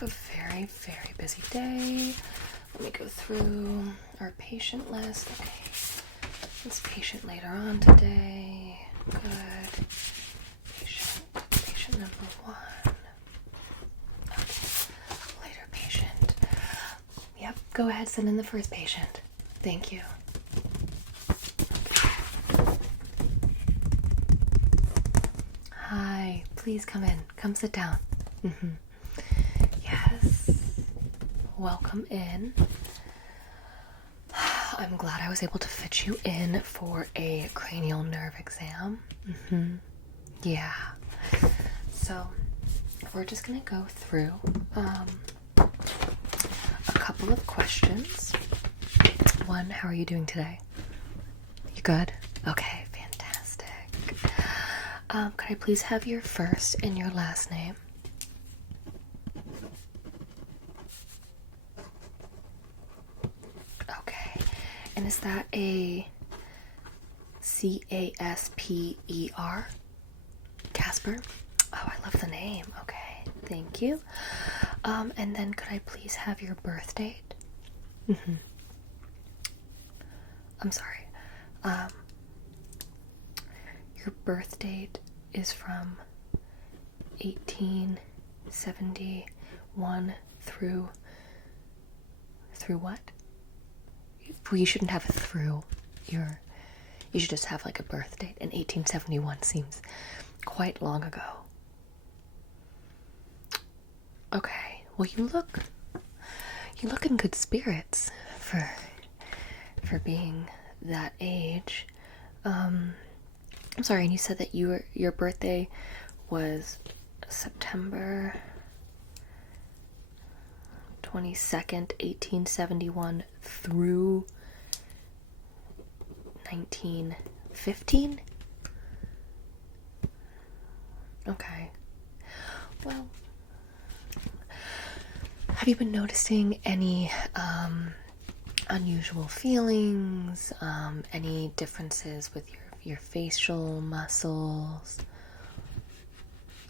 have a very, very busy day. Let me go through our patient list. Okay, this patient later on today. Good. Patient number 1. Okay, later patient. Yep, go ahead, send in the first patient. Thank you. Hi, please come in. Come sit down. Yes. Welcome in. I'm glad I was able to fit you in for a cranial nerve exam. Yeah. So, we're just gonna go through a couple of questions. One, how are you doing today? You good? Okay, fantastic. Could I please have your first and your last name? Okay. And is that a Casper? Casper? Oh, I love the name. Okay, thank you. And then could I please have your birth date? I'm sorry. Your birth date is from 1871 through what? Well, you shouldn't have a through. You should just have like a birth date. And 1871 seems quite long ago. Okay. Well, you look in good spirits for being that age. I'm sorry, and you said that your birthday was September 22nd, 1871 through 1915? Okay. Well, have you been noticing any unusual feelings, any differences with your facial muscles?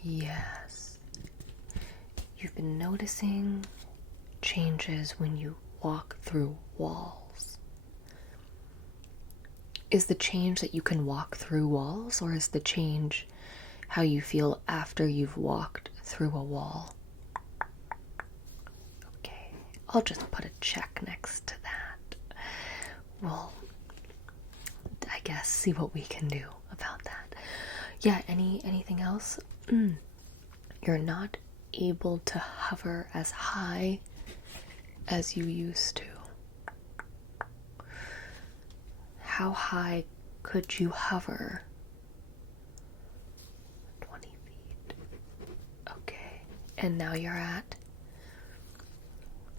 Yes. You've been noticing changes when you walk through walls. Is the change that you can walk through walls, or is the change how you feel after you've walked through a wall? Okay, I'll just put a check next to that. We'll, I guess, see what we can do about that. Yeah, anything else? You're not able to hover as high as you used to. How high could you hover? 20 feet. Okay. And now you're at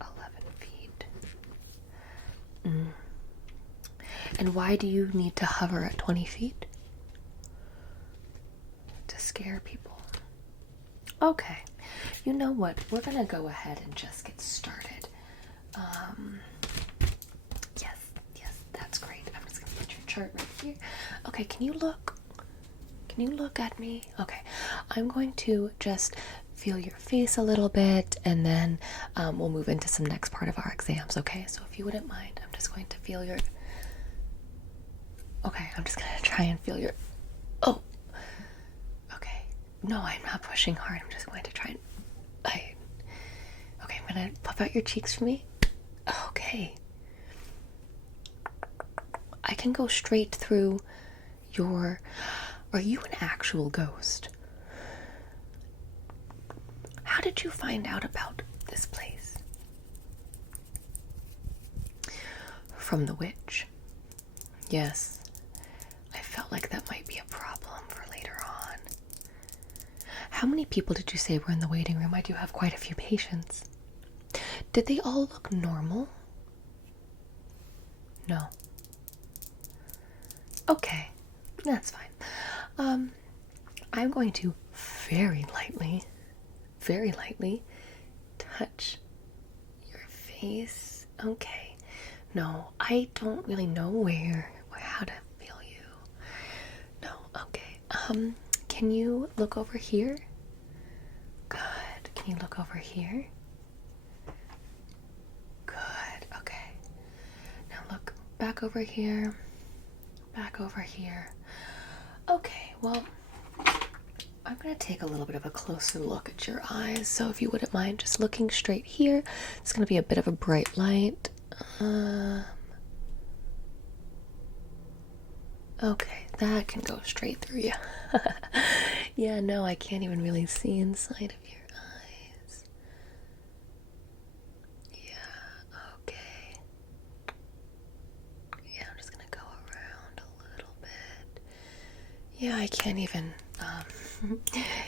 11 feet. And why do you need to hover at 20 feet? To scare people. Okay. You know what? We're gonna go ahead and just get started. Yes, that's great. I'm just gonna put your chart right here. Okay, can you look? Can you look at me? Okay, I'm going to just feel your face a little bit, and then we'll move into some next part of our exams, okay? So if you wouldn't mind, I'm just going to feel your... Okay, I'm just gonna try and feel your... Oh! Okay. No, I'm not pushing hard. I'm just going to try and... Okay, I'm gonna puff out your cheeks for me. Okay. I can go straight through your... Are you an actual ghost? How did you find out about this place? From the witch. Yes. I felt like that might be a problem for later on. How many people did you say were in the waiting room? I do have quite a few patients. Did they all look normal? No. Okay, that's fine. I'm going to very lightly touch your face. Okay. No, I don't really know how to feel you. No, okay. Can you look over here? Good. Can you look over here? back over here, back over here. Okay, well, I'm going to take a little bit of a closer look at your eyes. So if you wouldn't mind just looking straight here, it's going to be a bit of a bright light. Okay, that can go straight through you. Yeah, no, I can't even really see inside of your eyes. Yeah, okay. Yeah, I'm just gonna go around a little bit. Yeah, I can't even,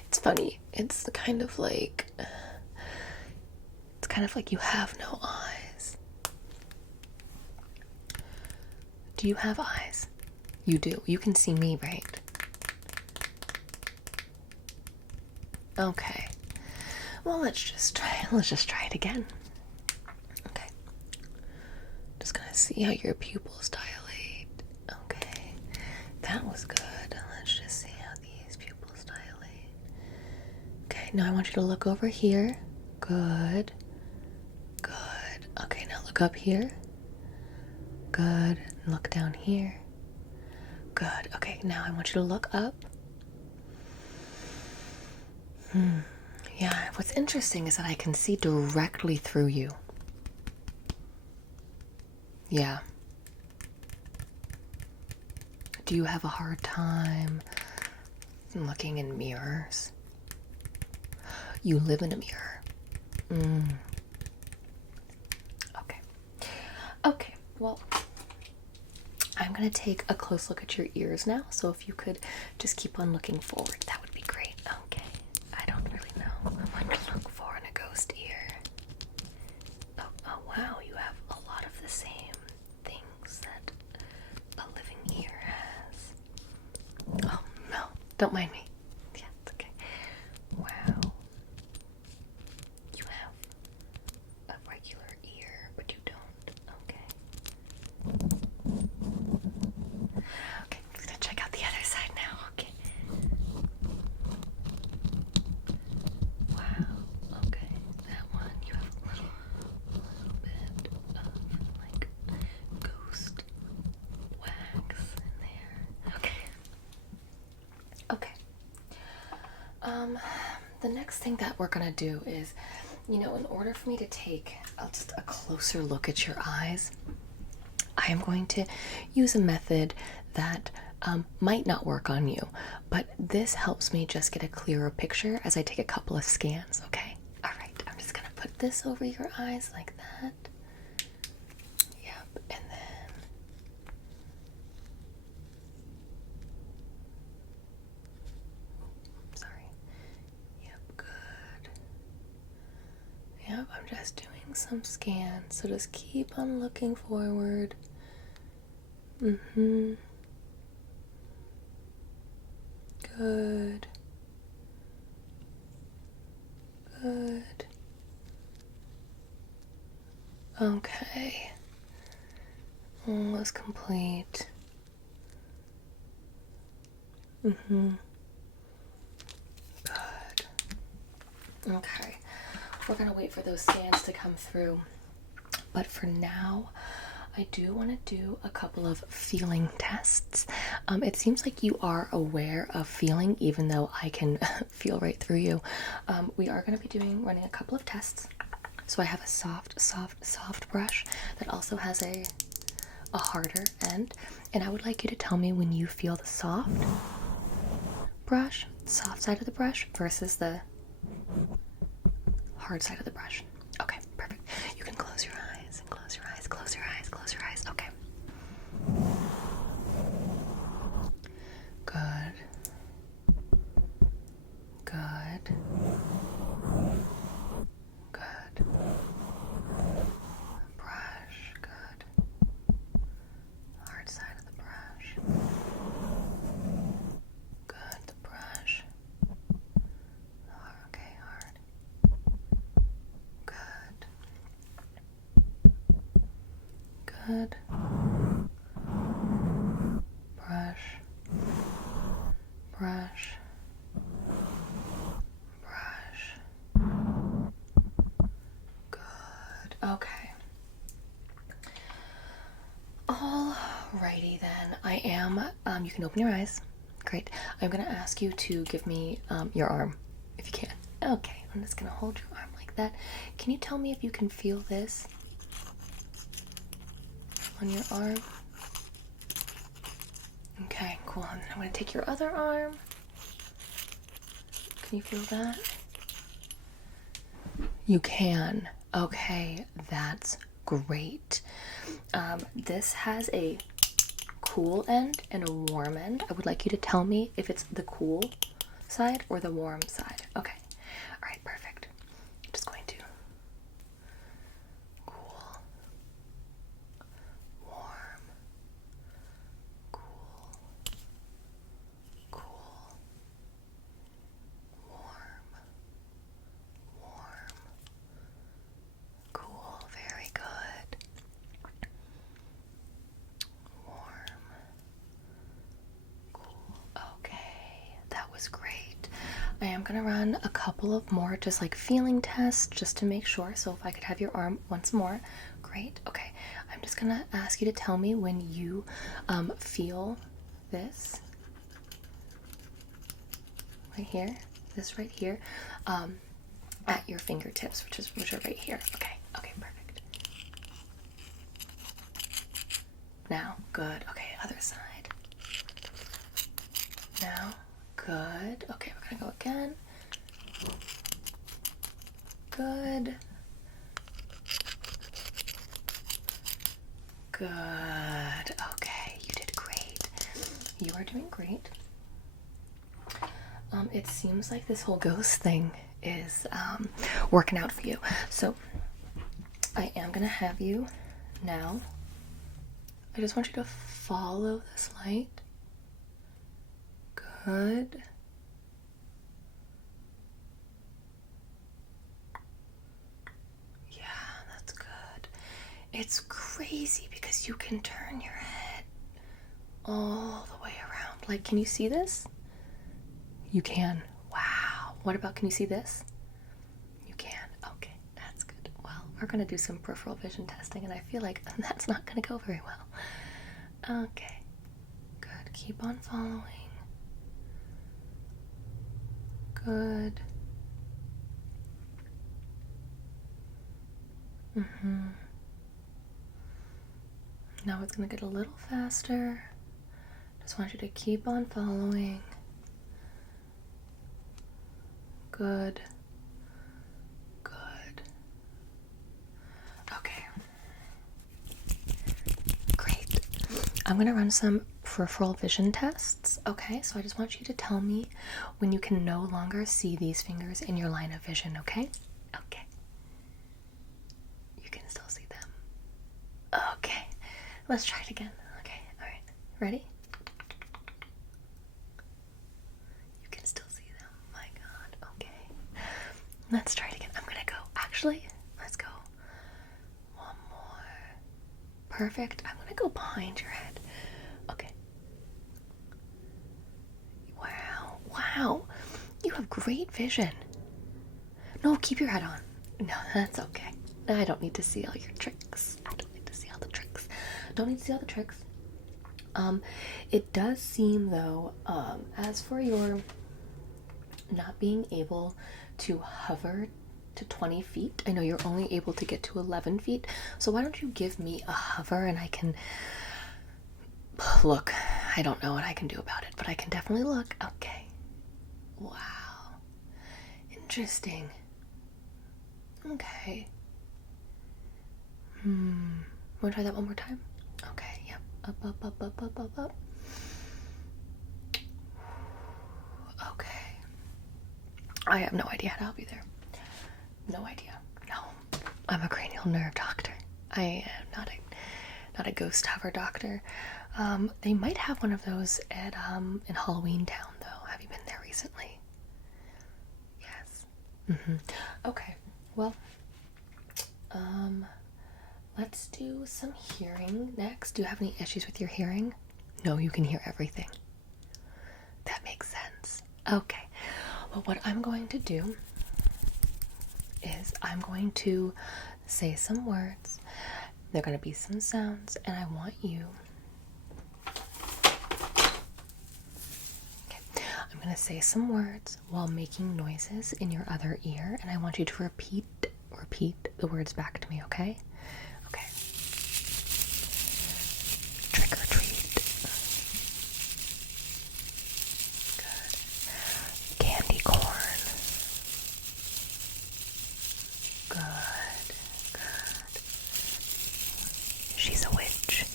it's funny. It's kind of like you have no eyes. Do you have eyes? You do. You can see me, right? Okay. Well, let's just try it again. Okay. Just gonna see how your pupils dilate. Okay. That was good. Let's just see how these pupils dilate. Okay, now I want you to look over here. Good. Good. Okay, now look up here. Good. And look down here. Good. Okay, now I want you to look up. Yeah, what's interesting is that I can see directly through you. Yeah. Do you have a hard time looking in mirrors? You live in a mirror. Okay. Okay, well, I'm going to take a close look at your ears now, so if you could just keep on looking forward, that would be great. Okay. I don't really know what to look for in a ghost ear. Oh wow, you have a lot of the same things that a living ear has. Oh no, don't mind me. Yeah, it's okay. Wow. You have a regular ear, but you don't. Okay. Okay, I'm just gonna check out the other side now. Okay. Wow. Okay, that one you have a little bit of like ghost wax in there. Okay. Okay. The next thing that we're gonna do is, in order for me to take just a closer look at your eyes, I am going to use a method that might not work on you, but this helps me just get a clearer picture as I take a couple of scans, okay? All right, I'm just gonna put this over your eyes like that. Yep, and then sorry. Yep, good. Yep, I'm just doing some scans, so just keep on looking forward. Good. Good. Okay. Almost complete. Good. Okay. We're gonna wait for those scans to come through. But for now, I do want to do a couple of feeling tests. It seems like you are aware of feeling, even though I can feel right through you. We are going to be running a couple of tests. So I have a soft brush that also has a harder end. And I would like you to tell me when you feel the soft side of the brush versus the hard side of the brush. Okay, perfect. You can close your eyes and close your eyes, close your eyes, close your eyes. Okay. Good. Good. Good. Brush. Good. Hard side of the brush. Good. The brush. Okay, hard. Good. Good. Brush. Brush. Brush. Good. Okay. All Alrighty then, I am, you can open your eyes. Great. I'm gonna ask you to give me your arm, if you can. Okay, I'm just gonna hold your arm like that. Can you tell me if you can feel this on your arm? Okay, cool. And then I'm gonna take your other arm. Can you feel that? You can. Okay, that's great. This has a cool end and a warm end. I would like you to tell me if it's the cool side or the warm side. Okay. All right, perfect. I'm just going to cool, warm, cool, cool, warm, warm, cool. Very good. Warm, cool. Okay, that was great. I am gonna run a couple of more just like feeling tests just to make sure. So if I could have your arm once more. Great. Okay, I'm just gonna ask you to tell me when you feel this right here, this right here, at your fingertips, which are right here. Okay, perfect. Now, good. Okay, other side. Now, good. Okay, we're gonna go again. Good. Good. Okay, you did great. You are doing great. It seems like this whole ghost thing is working out for you. So I am gonna have you now. I just want you to follow this light. Good. Yeah, that's good. It's crazy because you can turn your head all the way around. Like, can you see this? You can. Wow. What about, can you see this? You can. Okay, that's good. Well, we're going to do some peripheral vision testing, and I feel like that's not going to go very well. Okay. Good. Keep on following. Good. Now it's going to get a little faster. Just want you to keep on following. Good. Good. Okay. Great. I'm going to run some peripheral vision tests. Okay, so I just want you to tell me when you can no longer see these fingers in your line of vision, okay? Okay. You can still see them. Okay. Let's try it again. Okay, alright. Ready? You can still see them. My God. Okay. Let's try it again. I'm gonna go. Actually, let's go. One more. Perfect. I'm gonna go behind your head. Okay. Wow. Wow. You have great vision. No, keep your head on. No, that's okay. I don't need to see all your tricks. I don't need to see all the tricks. Don't need to see all the tricks. It does seem though, as for your not being able to hover to 20 feet, I know you're only able to get to 11 feet, so why don't you give me a hover and I can look. I don't know what I can do about it, but I can definitely look. Okay. Wow. Interesting. Okay. Wanna try that one more time? Okay, yep. Up, up, up, up, up, up, up. Okay. I have no idea how to help you there. No idea. No. I'm a cranial nerve doctor. I am not a ghost hover doctor. They might have one of those at in Halloween Town though. Have you been there recently? Yes. Okay. Well, let's do some hearing next. Do you have any issues with your hearing? No, you can hear everything. That makes sense. Okay. Well, what I'm going to do is I'm going to say some words. There are going to be some sounds, and I want you going to say some words while making noises in your other ear, and I want you to repeat the words back to me, okay? Okay. Trick or treat. Good. Candy corn. Good. Good. She's a witch.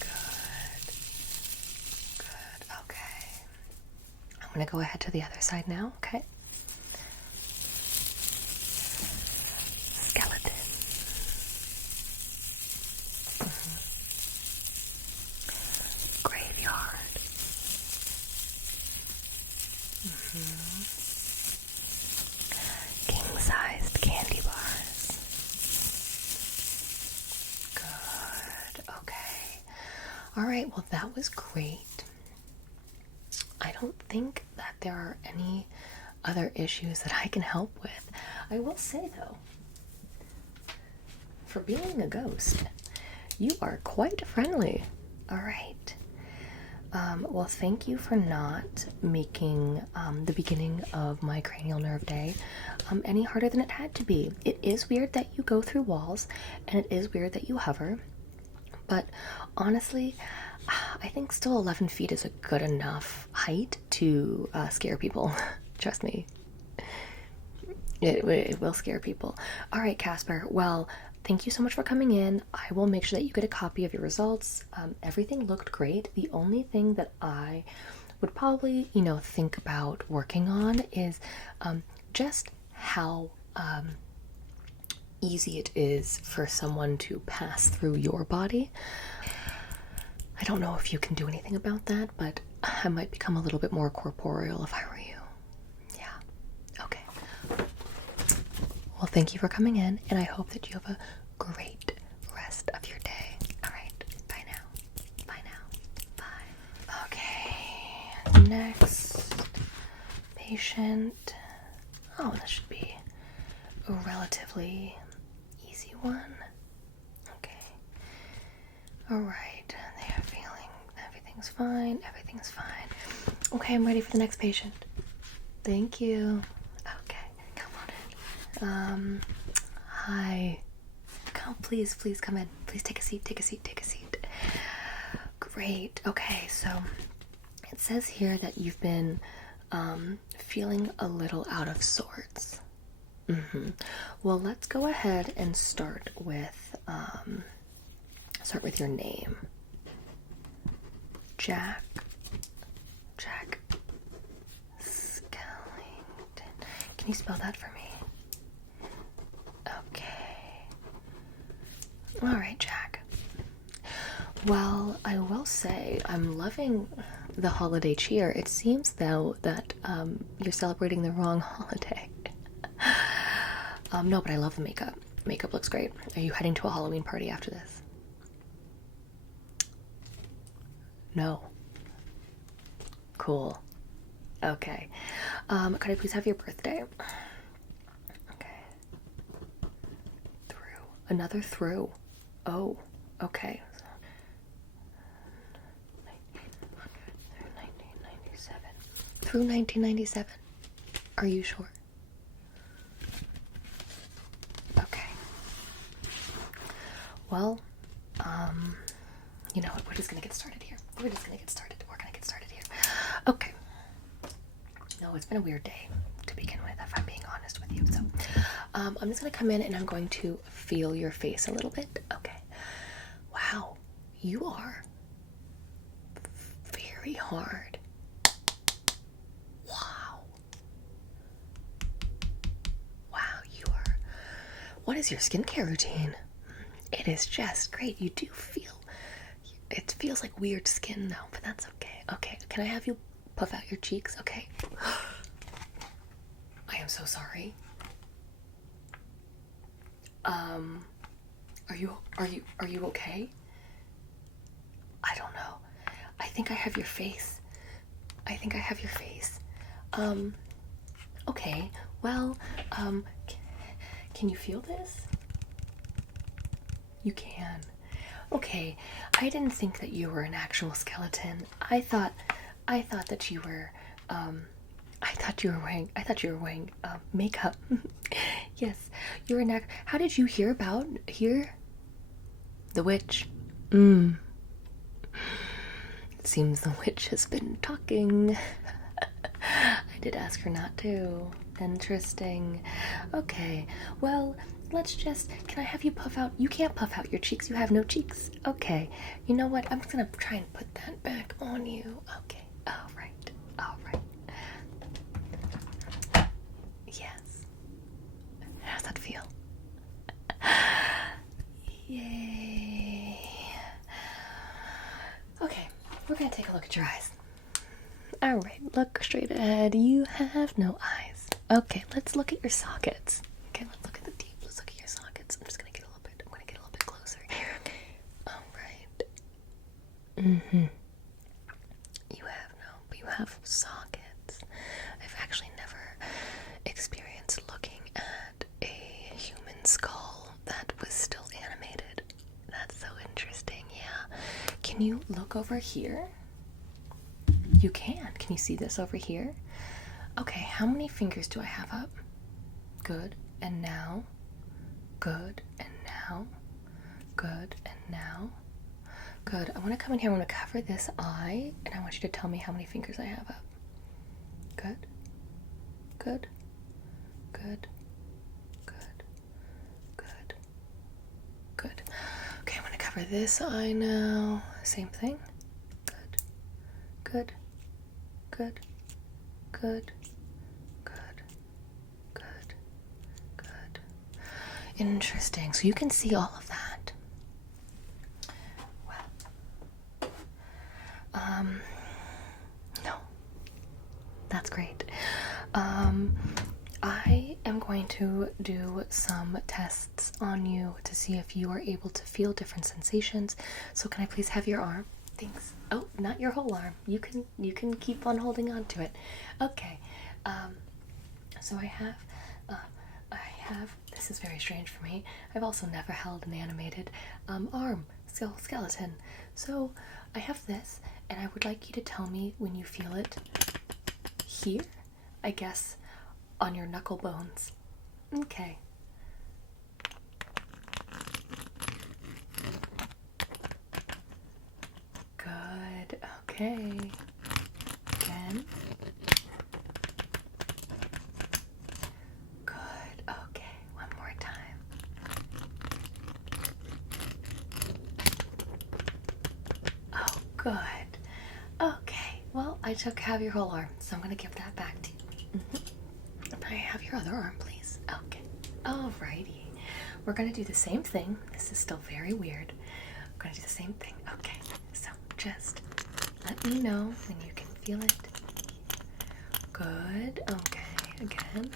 Good. Good. Okay. I'm going to go ahead to the other side now, okay? Skeleton. Graveyard. King-sized candy bars. Good. Okay. All right. Well, that was great. I don't think that there are any other issues that I can help with. I will say, though, for being a ghost, you are quite friendly. All right. Well, thank you for not making the beginning of my cranial nerve day any harder than it had to be. It is weird that you go through walls, and it is weird that you hover, but honestly, I think still 11 feet is a good enough height to scare people. Trust me. It will scare people. All right, Casper. Well, thank you so much for coming in. I will make sure that you get a copy of your results. Everything looked great. The only thing that I would probably, think about working on is just how easy it is for someone to pass through your body. I don't know if you can do anything about that, but I might become a little bit more corporeal if I were you. Yeah. Okay. Well, thank you for coming in, and I hope that you have a great rest of your day. All right. Bye now. Bye now. Bye. Okay. Next patient. Oh, this should be a relatively easy one. Okay. All right. They are feeling everything's fine. Everything's fine. Okay, I'm ready for the next patient. Thank you. Okay, come on in. Hi. Come, please come in. Please take a seat. Great. Okay, so it says here that you've been feeling a little out of sorts. Well, let's go ahead and start with your name. Jack Skellington. Can you spell that for me? Okay. All right, Jack. Well, I will say I'm loving the holiday cheer. It seems, though, that you're celebrating the wrong holiday. No, but I love the makeup. Makeup looks great. Are you heading to a Halloween party after this? No. Cool. Okay. Could I please have your birthday? Okay. Another through. Oh, okay. 1997. Through 1997. Are you sure? Okay. Well, you know what? We're just gonna get started here. We're gonna get started here. Okay. No, it's been a weird day to begin with, if I'm being honest with you. So, I'm just gonna come in and I'm going to feel your face a little bit. Okay. Wow, you are very hard. Wow, you are. What is your skincare routine? It is just great. You do feel, it feels like weird skin though, but that's okay. Okay, can I have you puff out your cheeks? Okay. I am so sorry. Are you okay? I don't know. I think I have your face. Okay. Well, can you feel this? You can. Okay, I didn't think that you were an actual skeleton. I thought that you were, I thought you were wearing makeup. Yes, you're an act. How did you hear about here? The witch. It seems the witch has been talking. I did ask her not to. Interesting. Okay, well, let's just. Can I have you puff out? You can't puff out your cheeks. You have no cheeks. Okay, you know what? I'm just gonna try and put that back on you. Okay, alright, alright. Yes. How does that feel? Yay. Okay, we're gonna take a look at your eyes. Alright, look straight ahead. You have no eyes. Okay, let's look at your sockets. Okay, let's look at the deep. Let's look at your sockets. I'm gonna get a little bit closer here. Alright. You have sockets. I've actually never experienced looking at a human skull that was still animated. That's so interesting, yeah. Can you look over here? You can. Can you see this over here? Okay, how many fingers do I have up? Good, and now. Good, and now. Good, and now. Good. I want to come in here. I want to cover this eye, and I want you to tell me how many fingers I have up. Good. Good. Good. Good. Good. Good. Okay, I'm going to cover this eye now. Same thing. Good. Good. Good. Good. Good. Good. Good. Interesting. So you can see all of that. No. That's great. I am going to do some tests on you to see if you are able to feel different sensations. So can I please have your arm? Thanks. Oh, not your whole arm. You can keep on holding on to it. Okay. So I have this is very strange for me. I've also never held an animated arm skeleton. So I have this, and I would like you to tell me when you feel it here, I guess, on your knuckle bones. Okay. Good. Okay. Again. Good. Okay. One more time. Oh, good. Okay. Well, I took half your whole arm, so I'm going to give that back to you. Can I have your other arm, please? Okay. Alrighty. We're going to do the same thing. This is still very weird. We're going to do the same thing. Okay. So just let me know when you can feel it. Good. Okay. Again.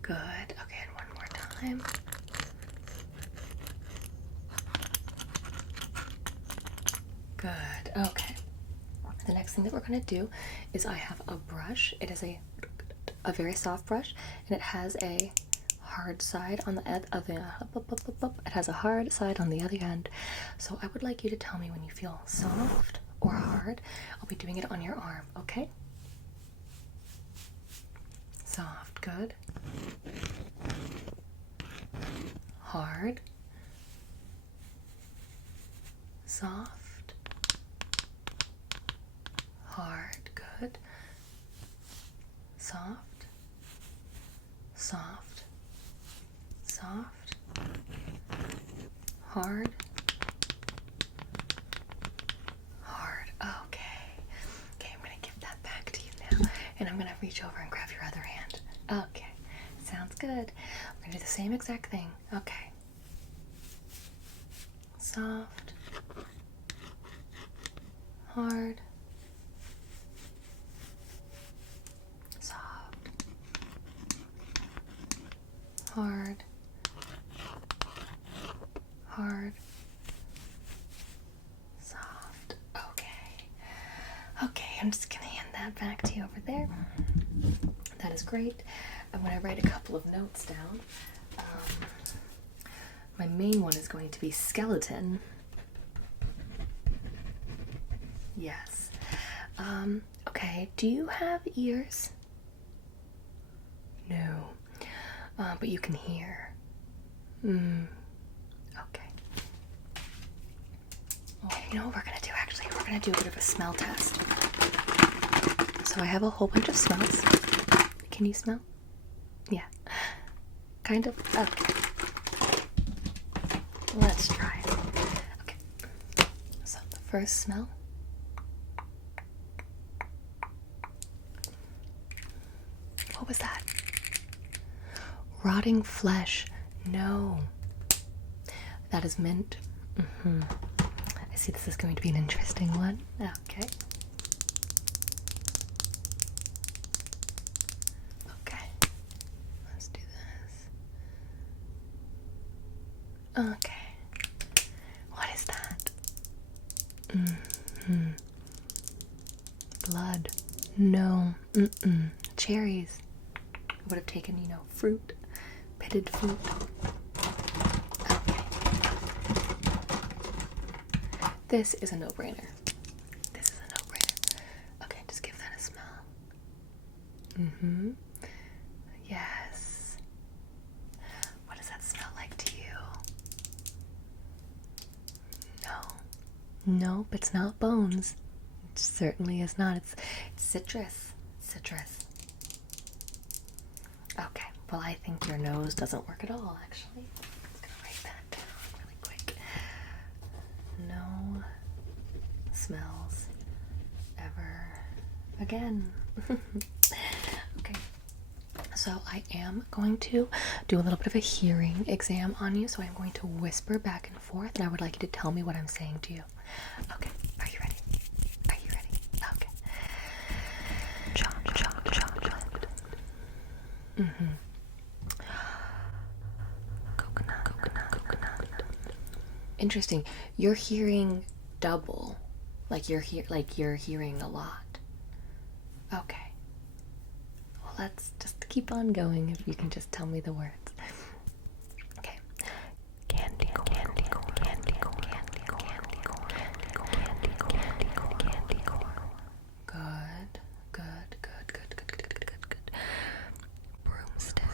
Good. Okay. And one more time. Good. Okay. The next thing that we're going to do is I have a brush. It is a very soft brush, and it has a hard side on the it has a hard side on the other end. So I would like you to tell me when you feel soft or hard. I'll be doing it on your arm, okay? Soft, good. Hard. Soft. Hard, good. Soft. Soft. Soft. Hard. Hard. Okay. Okay, I'm going to give that back to you now. And I'm going to reach over and grab your other hand. Okay. Sounds good. We're going to do the same exact thing. Okay. Soft. Hard. Soft. Hard. Hard. Soft. Okay. Okay, I'm just gonna hand that back to you over there. That is great. I'm gonna write a couple of notes down. My main one is going to be skeleton. Yes. Okay, do you have ears? No. But you can hear. Okay. Okay, you know what we're gonna do actually? We're gonna do a bit of a smell test. So I have a whole bunch of smells. Can you smell? Yeah. Kind of. Okay. Let's try it. Okay. So the first smell. What was that? Rotting flesh. No. That is mint. I see this is going to be an interesting one. Okay. Okay. Let's do this. Okay. What is that? Blood. No. Cherries. I would have taken, fruit. Pitted fruit. Okay. This is a no-brainer. Okay, just give that a smell. Yes. What does that smell like to you? No. Nope, it's not bones. It certainly is not. It's citrus. Okay, well, I think your nose doesn't work at all, actually. I'm just gonna write that down really quick. No smells ever again. Okay, so I am going to do a little bit of a hearing exam on you, so I'm going to whisper back and forth, and I would like you to tell me what I'm saying to you. Okay, are you ready? Okay. Chocolate. Coconut. Interesting. You're hearing double. Like you're hearing a lot. Okay. Well, let's just keep on going if you can just tell me the words. Okay. Candy corn. Good. Broomstick.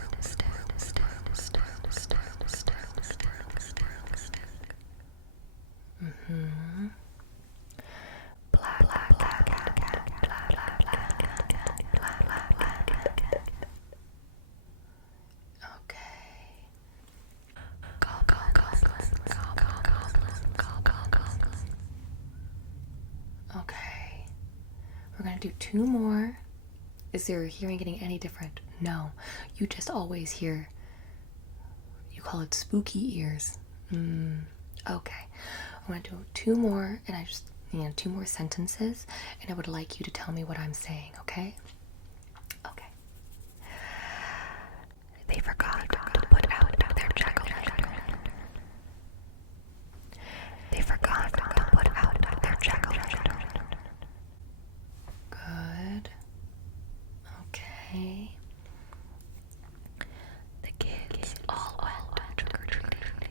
Black. Okay. Okay. We're gonna do 2 more. Is your hearing getting any different? No. You just always hear, you call it spooky ears. Okay. I'm gonna do 2 more, and I just, 2 more sentences, and I would like you to tell me what I'm saying, okay? Okay. They forgot to put out their jack-o'-lantern. They forgot to put out their jack-o'-lantern. Good. Okay. The kids all went trick-or-treating.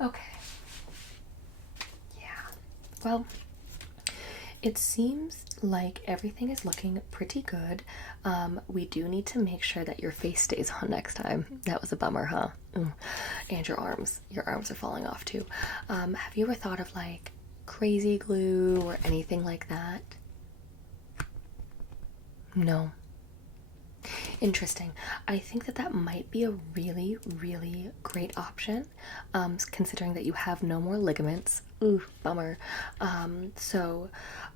Okay. Yeah. Well, it seems like everything is looking pretty good. We do need to make sure that your face stays on next time. That was a bummer, huh? And your arms. Your arms are falling off too. Have you ever thought of like crazy glue or anything like that? No. Interesting. I think that might be a really, really great option, considering that you have no more ligaments. Ooh, bummer. So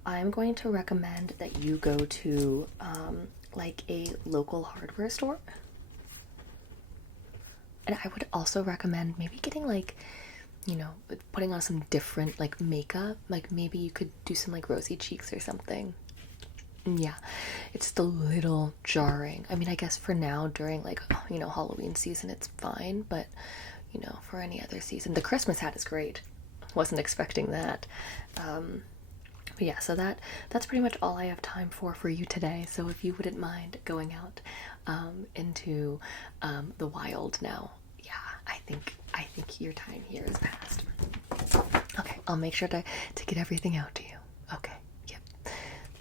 I'm going to recommend that you go to like a local hardware store. And I would also recommend maybe getting like, putting on some different like makeup. Like maybe you could do some like rosy cheeks or something. Yeah, it's just a little jarring. I mean, I guess for now during like, Halloween season, it's fine, but for any other season, the Christmas hat is great. Wasn't expecting that. But yeah, so that's pretty much all I have time for you today. So if you wouldn't mind going out into the wild now, yeah, I think your time here is past. Okay, I'll make sure to get everything out to you. Okay, yep.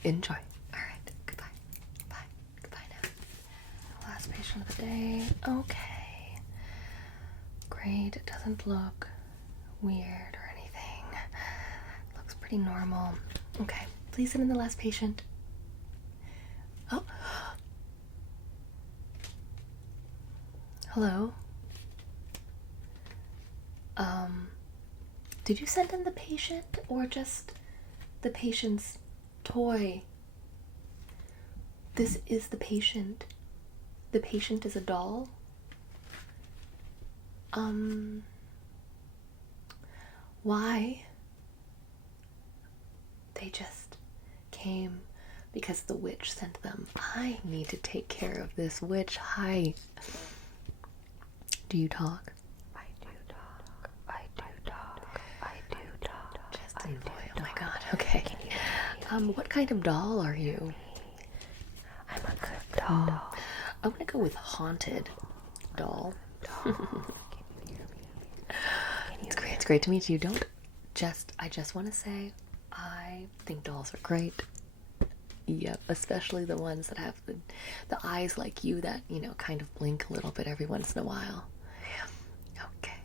Enjoy. All right, goodbye. Bye. Goodbye now. Last patient of the day. Okay. Great. It doesn't look weird or anything. Looks pretty normal. Okay, please sit in the last patient. Oh. Hello? Did you send in the patient or just the patient's toy? This is the patient. The patient is a doll? Why? They just came because the witch sent them. I need to take care of this witch. Hi. Do you talk? I do talk. I do talk. I do talk. Just in voice. Oh my god. Okay. What kind of doll are you? I'm a good doll. I'm gonna go with haunted doll. It's great. It's great to meet you. I just want to say, I think dolls are great. Yep, especially the ones that have the eyes like you that, you know, kind of blink a little bit every once in a while. Okay.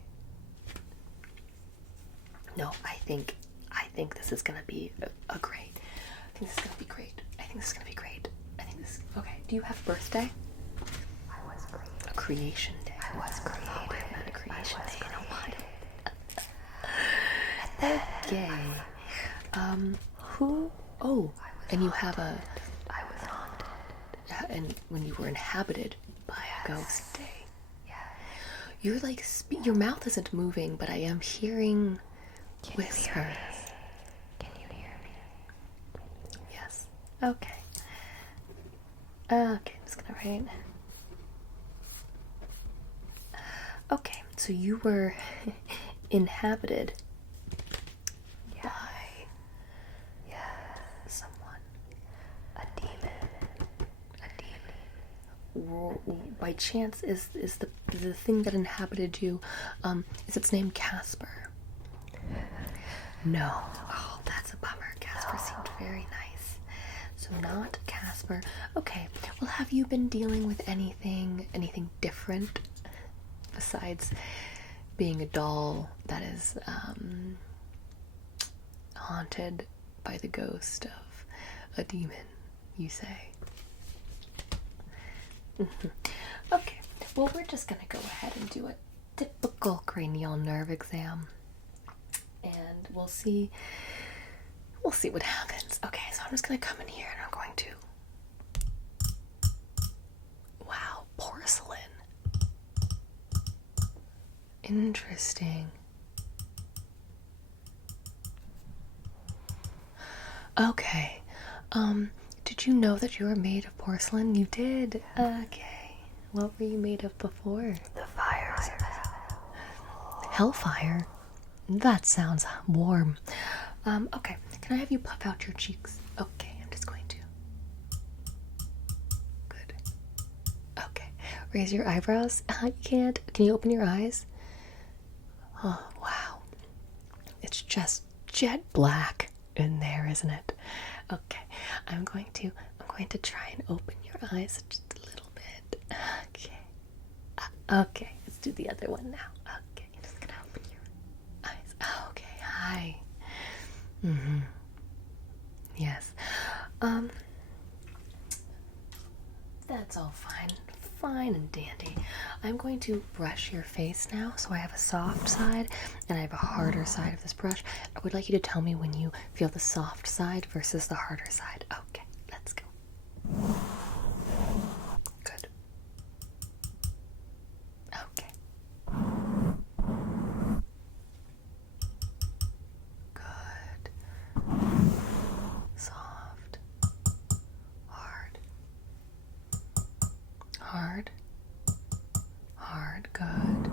No, I think this is gonna be a great. I think this is gonna be great. Okay. Do you have a birthday? I was created. A creation day. I was created. Oh, I haven't had a creation day in a while. Okay. Who? Oh, and you have a. I was haunted. And when you were inhabited by a ghost day. Yeah. You're like, your mouth isn't moving, but I am hearing whispers. Can you hear me? Yes. Okay. Okay, I'm just gonna write. Okay, so you were inhabited by someone. A demon. By chance, is the thing that inhabited you, is its name Casper? No. Oh, that's a bummer. Casper seemed very nice. So not Casper. Okay. Well, have you been dealing with anything different besides being a doll that is haunted by the ghost of a demon, you say? Okay. Well, we're just gonna go ahead and do a typical cranial nerve exam. And we'll see what happens. Okay, so I'm just gonna come in here and I'm going to. Wow, porcelain. Interesting. Okay. Did you know that you were made of porcelain? You did. Okay. What were you made of before? The fires of hell. Hellfire? That sounds warm. Okay. Can I have you puff out your cheeks? Okay, I'm just going to. Good. Okay. Raise your eyebrows. You can't. Can you open your eyes? Oh, wow. It's just jet black in there, isn't it? Okay. I'm going to try and open your eyes just a little bit. Okay. Okay. Let's do the other one now. Okay. I'm just gonna open your eyes. Okay. Hi. Yes. That's all fine and dandy. I'm going to brush your face now, so I have a soft side and I have a harder side of this brush. I would like you to tell me when you feel the soft side versus the harder side. Okay, let's go. Good. Okay. Good. Soft. Hard. Hard. Hard. Good.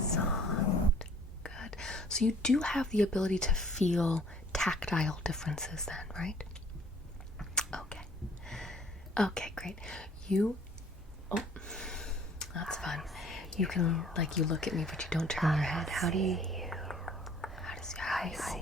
Soft. Good. So you do have the ability to feel tactile differences then, right? Okay. Okay, great. Oh, that's fun. You can, like, you look at me, but you don't turn your head. How does your eyes see